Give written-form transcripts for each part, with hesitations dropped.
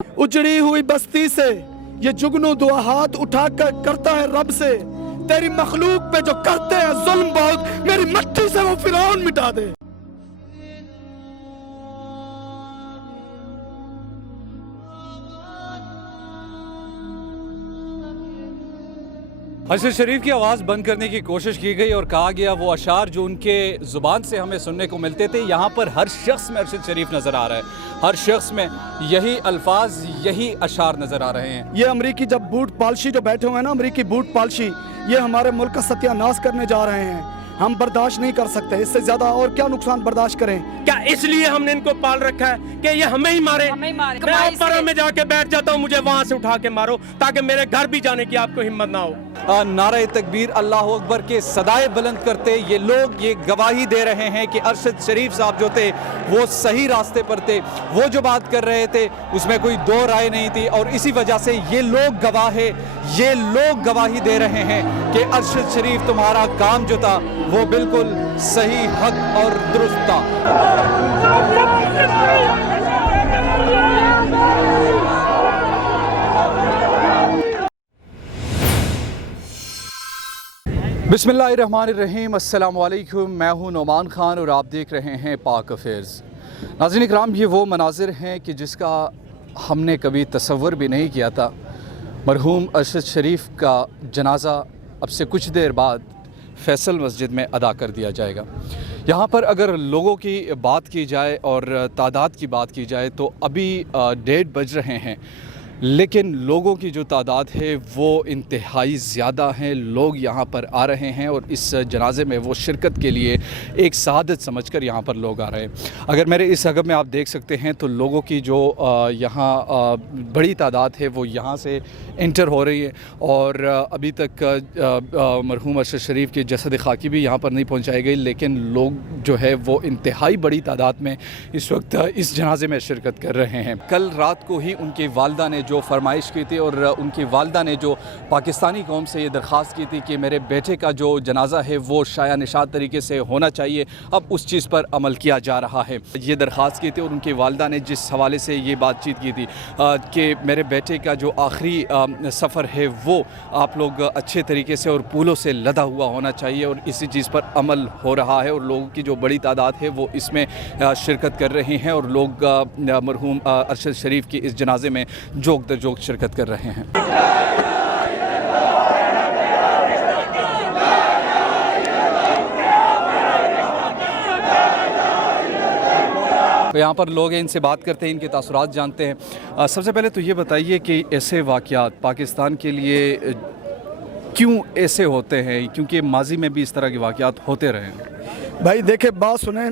उजड़ी हुई बस्ती से ये जुगनू दुआ हाथ उठा कर करता है रब से, तेरी मखलूक पे जो करते हैं जुल्म बहुत, मेरी मट्टी से वो फिरौन मिटा दे। अरशद शरीफ की आवाज़ बंद करने की कोशिश की गई और कहा गया वो अशार जो उनके ज़ुबान से हमें सुनने को मिलते थे, यहाँ पर हर शख्स में अरशद शरीफ नज़र आ रहा है, हर शख्स में यही अल्फाज यही अशार नज़र आ रहे हैं। ये अमरीकी जब बूट पालशी जो बैठे हुए हैं ना, अमरीकी बूट पालशी, ये हमारे मुल्क का सत्यानाश करने जा रहे हैं। हम बर्दाश्त नहीं कर सकते, इससे ज्यादा और क्या नुकसान बर्दाश्त करें। क्या इसलिए हमने इनको पाल रखा है कि ये हमें ही मारे? मैं अपर में जाके बैठ जाता हूँ, मुझे वहाँ से उठा के मारो ताकि मेरे घर भी जाने की आपको हिम्मत ना हो। नारे तकबीर अल्लाह अकबर के सदाए बुलंद करते ये लोग ये गवाही दे रहे हैं कि अरशद शरीफ साहब जो थे वो सही रास्ते पर थे, वो जो बात कर रहे थे उसमें कोई दो राय नहीं थी, और इसी वजह से ये लोग गवाह है, ये लोग गवाही दे रहे हैं कि अरशद शरीफ तुम्हारा काम जो था वो बिल्कुल सही, हक और दुरुस्त था। बिस्मिल्लाहिर्रहमानिर्रहीम, अस्सलाम वालेकुम। मैं हूं नोमान ख़ान और आप देख रहे हैं पाक अफेयर्स। नाज़रीन इकराम, ये वो मनाजिर हैं कि जिसका हमने कभी तसव्वुर भी नहीं किया था। मरहूम अरशद शरीफ का जनाज़ा अब से कुछ देर बाद फैसल मस्जिद में अदा कर दिया जाएगा। यहाँ पर अगर लोगों की बात की जाए और तादाद की बात की जाए तो अभी 1:30 बज रहे हैं, लेकिन लोगों की जो तादाद है वो इंतहाई ज़्यादा हैं। लोग यहाँ पर आ रहे हैं और इस जनाजे में वो शिरकत के लिए एक सआदत समझकर यहाँ पर लोग आ रहे हैं। अगर मेरे इस अगब में आप देख सकते हैं तो लोगों की जो यहाँ बड़ी तादाद है वो यहाँ से इंटर हो रही है, और अभी तक मरहूम अरशद शरीफ की जसद खाकी भी यहाँ पर नहीं पहुँचाई गई, लेकिन लोग जो है वो इंतहाई बड़ी तादाद में इस वक्त इस जनाजे में शिरकत कर रहे हैं। कल रात को ही उनकी वालदा ने जो फरमाइश की थी और उनकी वालदा ने जो पाकिस्तानी कौम से ये दरख्वास्त की थी कि मेरे बेटे का जो जनाजा है वो शाया निशात तरीके से होना चाहिए, अब उस चीज़ पर अमल किया जा रहा है। ये दरख्वास्त की थी और उनकी वालदा ने जिस हवाले से ये बातचीत की थी कि मेरे बेटे का जो आखिरी सफ़र है वो आप लोग अच्छे तरीके से और पुलों से लदा हुआ होना चाहिए, और इसी चीज़ पर अमल हो रहा है और लोगों की जो बड़ी तादाद है वो इसमें शिरकत कर रहे हैं, और लोग मरहूम अरशद शरीफ की इस जनाजे में जोक दर जोक शिरकत कर रहे हैं। तो यहाँ पर लोग हैं, इनसे बात करते हैं, इनके तासुरात जानते हैं। सबसे पहले तो ये बताइए कि ऐसे वाक़यात पाकिस्तान के लिए क्यों ऐसे होते हैं, क्योंकि माजी में भी इस तरह के वाक़यात होते रहे हैं। भाई देखे, बात सुने,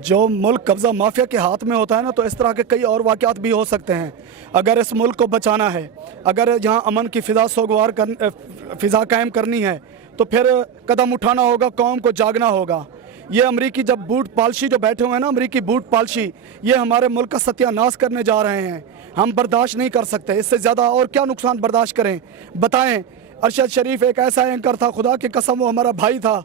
जो मुल्क कब्ज़ा माफिया के हाथ में होता है ना, तो इस तरह के कई और वाक़यात भी हो सकते हैं। अगर इस मुल्क को बचाना है, अगर यहाँ अमन की फ़िज़ा कायम करनी है, तो फिर कदम उठाना होगा, कौम को जागना होगा। ये अमरीकी जब बूट पालशी जो बैठे हुए हैं ना, अमरीकी बूट पालशी, ये हमारे मुल्क का सत्यानाश करने जा रहे हैं। हम बर्दाश्त नहीं कर सकते, इससे ज़्यादा और क्या नुकसान बर्दाश्त करें, बताएँ। अरशद शरीफ एक ऐसा एंकर था, खुदा की कसम वो हमारा भाई था,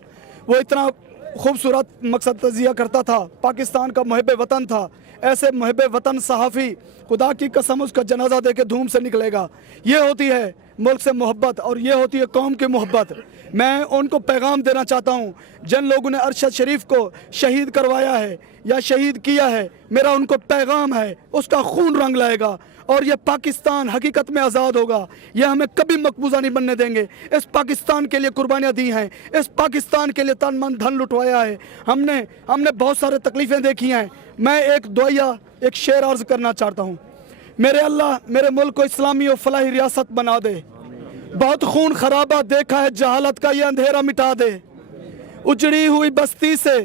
वो इतना खूबसूरत मकसद तजिया करता था, पाकिस्तान का मुहिब वतन था। ऐसे मुहिब वतन सहाफ़ी, खुदा की कसम उसका जनाजा दे के धूम से निकलेगा। ये होती है मुल्क से मोहब्बत और ये होती है कौम की मोहब्बत। मैं उनको पैगाम देना चाहता हूँ, जिन लोगों ने अरशद शरीफ को शहीद करवाया है या शहीद किया है, मेरा उनको पैगाम है, उसका खून रंग लाएगा और ये पाकिस्तान हकीकत में आज़ाद होगा। ये हमें कभी मकबूजा नहीं बनने देंगे। इस पाकिस्तान के लिए कुर्बानियाँ दी हैं, इस पाकिस्तान के लिए तन मन धन लुटवाया है। हमने बहुत सारे तकलीफ़ें देखी हैं। मैं एक दुआया, एक शेर अर्ज़ करना चाहता हूँ। मेरे अल्लाह मेरे मुल्क को इस्लामी और फलाही रियासत बना दे। बहुत खून खराबा देखा है, जहालत का ये अंधेरा मिटा दे। उजड़ी हुई बस्ती से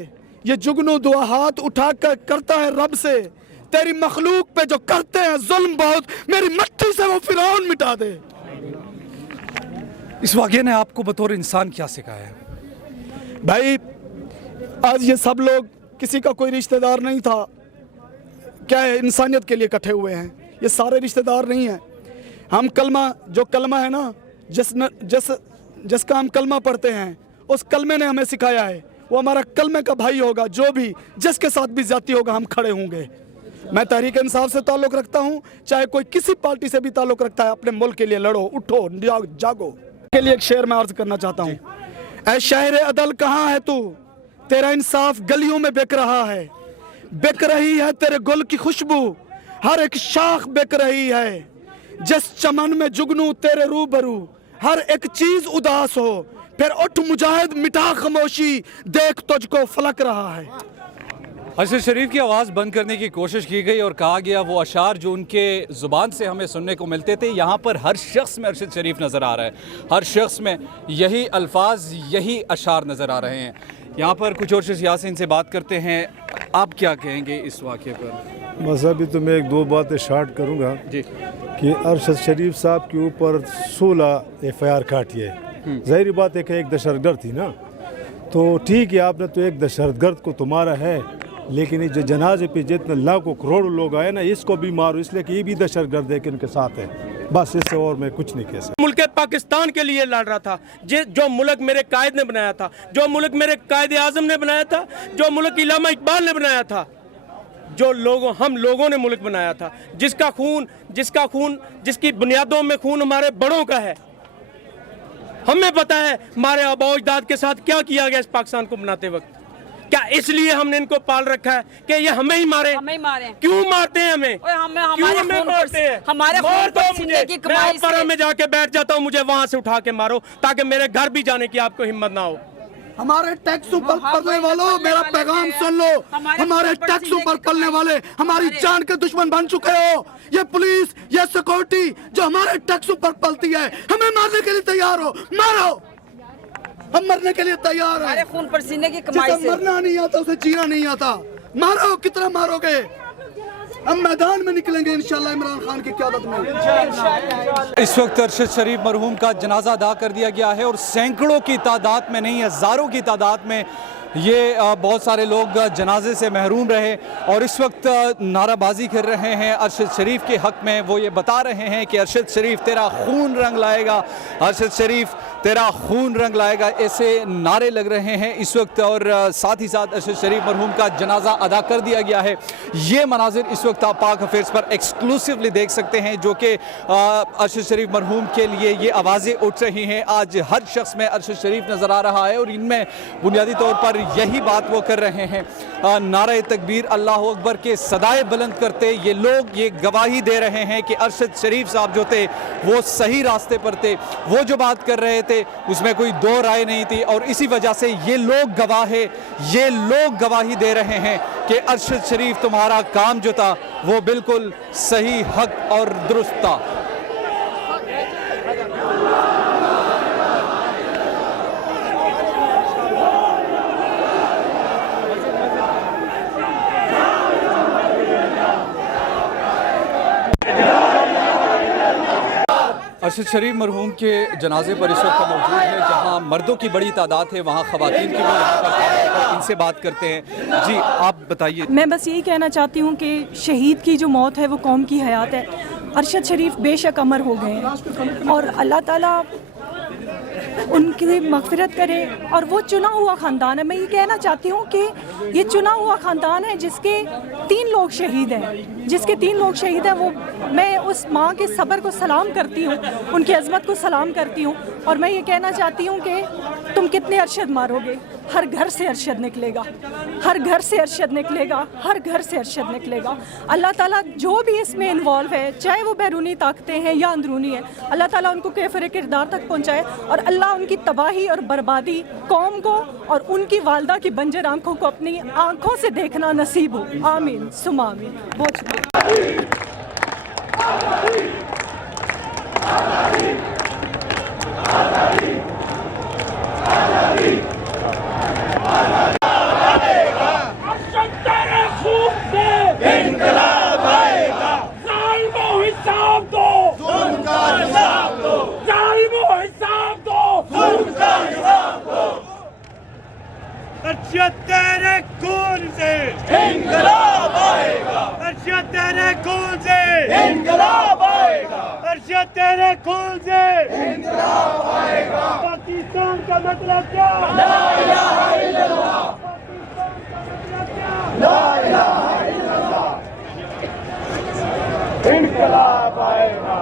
ये जुगनू दुआ हाथ उठा कर करता है रब से, तेरी मखलूक पे जो करते हैं जुल्म बहुत, मेरी मट्टी से वो फिरौन मिटा दे। इस वाक़े ने आपको बतौर इंसान क्या सिखाया है? भाई आज ये सब लोग किसी का कोई रिश्तेदार नहीं था, क्या है, इंसानियत के लिए इकट्ठे हुए हैं। ये सारे रिश्तेदार नहीं हैं। हम कलमा, जो कलमा है ना, जिसका हम कलमा पढ़ते हैं, उस कलमे ने हमें सिखाया है वो हमारा कलमे का भाई होगा। जो भी जिसके साथ भी ज्यादती होगा हम खड़े होंगे। मैं तहरीक इंसाफ से ताल्लुक़ रखता हूँ, चाहे कोई किसी पार्टी से भी ताल्लुक़ रखता है, अपने मुल्क के लिए लड़ो, उठो, जागो। के लिए एक शेर मैं अर्ज करना चाहता हूँ। ऐ शहर अदल कहाँ है तू, तेरा इंसाफ गलियों में बिक रहा है, बिक रही है तेरे गुल की खुशबू, हर एक शाख बिक रही है, जिस चमन में जुगनू तेरे रूबरू, हर एक चीज उदास हो, फिर उठ मुजाहिद मिटा खामोशी, देख तुझको फलक रहा है। अरशद शरीफ की आवाज़ बंद करने की कोशिश की गई और कहा गया वो अशार जो उनके ज़ुबान से हमें सुनने को मिलते थे, यहाँ पर हर शख्स में अरशद शरीफ नज़र आ रहा है, हर शख्स में यही अल्फाज, यही अशार नज़र आ रहे हैं। यहाँ पर कुछ और शख्स यासिन से बात करते हैं, आप क्या कहेंगे इस वाक़े पर? बस अभी तो मैं एक दो बातें शार्ट करूँगा जी कि अरशद शरीफ साहब के ऊपर 16 FIR काटी है। ज़ाहिर बात है कि एक दहशतगर्द थी ना, तो ठीक है आपने तो एक दहशतगर्द को तो मारा है, लेकिन ये जो जनाजे पे जितने लाखों करोड़ों लोग आए ना, इसको भी मारो, इसलिए कि ये भी दहशतगर्द है कि इनके साथ है। बस इससे और मैं कुछ नहीं कह सकता। मुल्क पाकिस्तान के लिए लड़ रहा था, जो मुल्क मेरे कायद ने बनाया था, जो मुल्क मेरे कायद आजम ने बनाया था, जो मुल्क इलामा इकबाल ने बनाया था, जो लोगों हम लोगों ने मुल्क बनाया था, जिसका खून जिसकी बुनियादों में खून हमारे बड़ों का है। हमें पता है हमारे आबा अजदाद के साथ क्या किया गया इस पाकिस्तान को बनाते वक्त। क्या इसलिए हमने इनको पाल रखा है कि ये हमें ही मारे? क्यों मारते हैं हमें? क्यों हमें मारते हैं? हमारे मार दो मुझे, मैं कमाई परों में जाके बैठ जाता हूँ, मुझे वहां से उठा के मारो ताकि मेरे घर भी जाने की आपको हिम्मत ना हो। हमारे टैक्स ऊपर पलने वालों, मेरा पैगाम सुन लो, हमारे टैक्स ऊपर पलने वाले हमारी जान के दुश्मन बन चुके हो। ये पुलिस, ये सिक्योरिटी जो हमारे टैक्स ऊपर पलती है, हमें मारने के लिए तैयार हो, मारो, हम मरने के लिए तैयार हैं। खून पसीने की कमाई से मरना नहीं आता उसे जीना नहीं आता, मारो, कितना मारोगे? हम मैदान में निकलेंगे इंशाल्लाह इमरान खान की क़यादत में। इस वक्त अरशद शरीफ मरहूम का जनाजा अदा कर दिया गया है और सैकड़ों की तादाद में नहीं, हज़ारों की तादाद में ये बहुत सारे लोग जनाजे से महरूम रहे और इस वक्त नाराबाजी कर रहे हैं अरशद शरीफ के हक़ में। वो ये बता रहे हैं कि अरशद शरीफ तेरा खून रंग लाएगा, अरशद शरीफ तेरा खून रंग लाएगा, ऐसे नारे लग रहे हैं इस वक्त। और साथ ही साथ अरशद शरीफ मरहूम का जनाजा अदा कर दिया गया है। ये मनाजिर इस वक्त आप पाक अफेयर्स पर एक्सक्लूसिवली देख सकते हैं, जो कि अरशद शरीफ मरहूम के लिए ये आवाज़ें उठ रही हैं। आज हर शख्स में अरशद शरीफ नज़र आ रहा है और इनमें बुनियादी तौर पर यही बात वो कर रहे हैं, नारे तकबीर अल्लाह अकबर के सदाए बुलंद करते ये लोग ये गवाही दे रहे हैं कि अरशद शरीफ साहब जो थे वो सही रास्ते पर थे, वो जो बात कर रहे थे उसमें कोई दो राय नहीं थी। और इसी वजह से ये लोग गवाह है, ये लोग गवाही दे रहे हैं कि अरशद शरीफ तुम्हारा काम जो था वो बिल्कुल सही, हक और दुरुस्त था। अरशद शरीफ मरहूम के जनाजे पर इस वक्त मौजूद है, जहां मर्दों की बड़ी तादाद है वहां ख़वातीन की भी यहाँ पर इनसे बात करते हैं। जी आप बताइए। मैं बस यही कहना चाहती हूँ कि शहीद की जो मौत है वो कौम की हयात है। अरशद शरीफ बेशक अमर हो गए हैं और अल्लाह ताला उनकी मग़फ़िरत करे। और वो चुना हुआ ख़ानदान है। मैं ये कहना चाहती हूँ कि ये चुना हुआ ख़ानदान है जिसके 3 लोग शहीद हैं, जिसके 3 लोग शहीद हैं। वो मैं उस माँ के सब्र को सलाम करती हूँ, उनकी अज़मत को सलाम करती हूँ। और मैं ये कहना चाहती हूँ कि तुम कितने अरशद मारोगे, हर घर से अरशद निकलेगा, हर घर से अरशद निकलेगा, हर घर से अरशद निकलेगा। अल्लाह ताला जो भी इसमें इन्वॉल्व है, चाहे वो बैरूनी ताकतें हैं या अंदरूनी है, अल्लाह ताला उनको कैफ़र किरदार तक पहुँचाए और अल्लाह उनकी तबाही और बर्बादी कौम को और उनकी वालदा की बंजर आंखों को अपनी आंखों से देखना नसीब हो। आमीन सुमा आमीन। बहुत शुक्रिया। अरशद तेरे खून से इंकलाब आएगा, अरशद तेरे खून से इंकलाब आएगा, अरशद तेरे खून से इंकलाब आएगा। पाकिस्तान का मतलब क्या? ला इलाहा इल्लल्लाह। पाकिस्तान का मतलब क्या? ला इलाहा इल्लल्लाह। इनकलाब आएगा।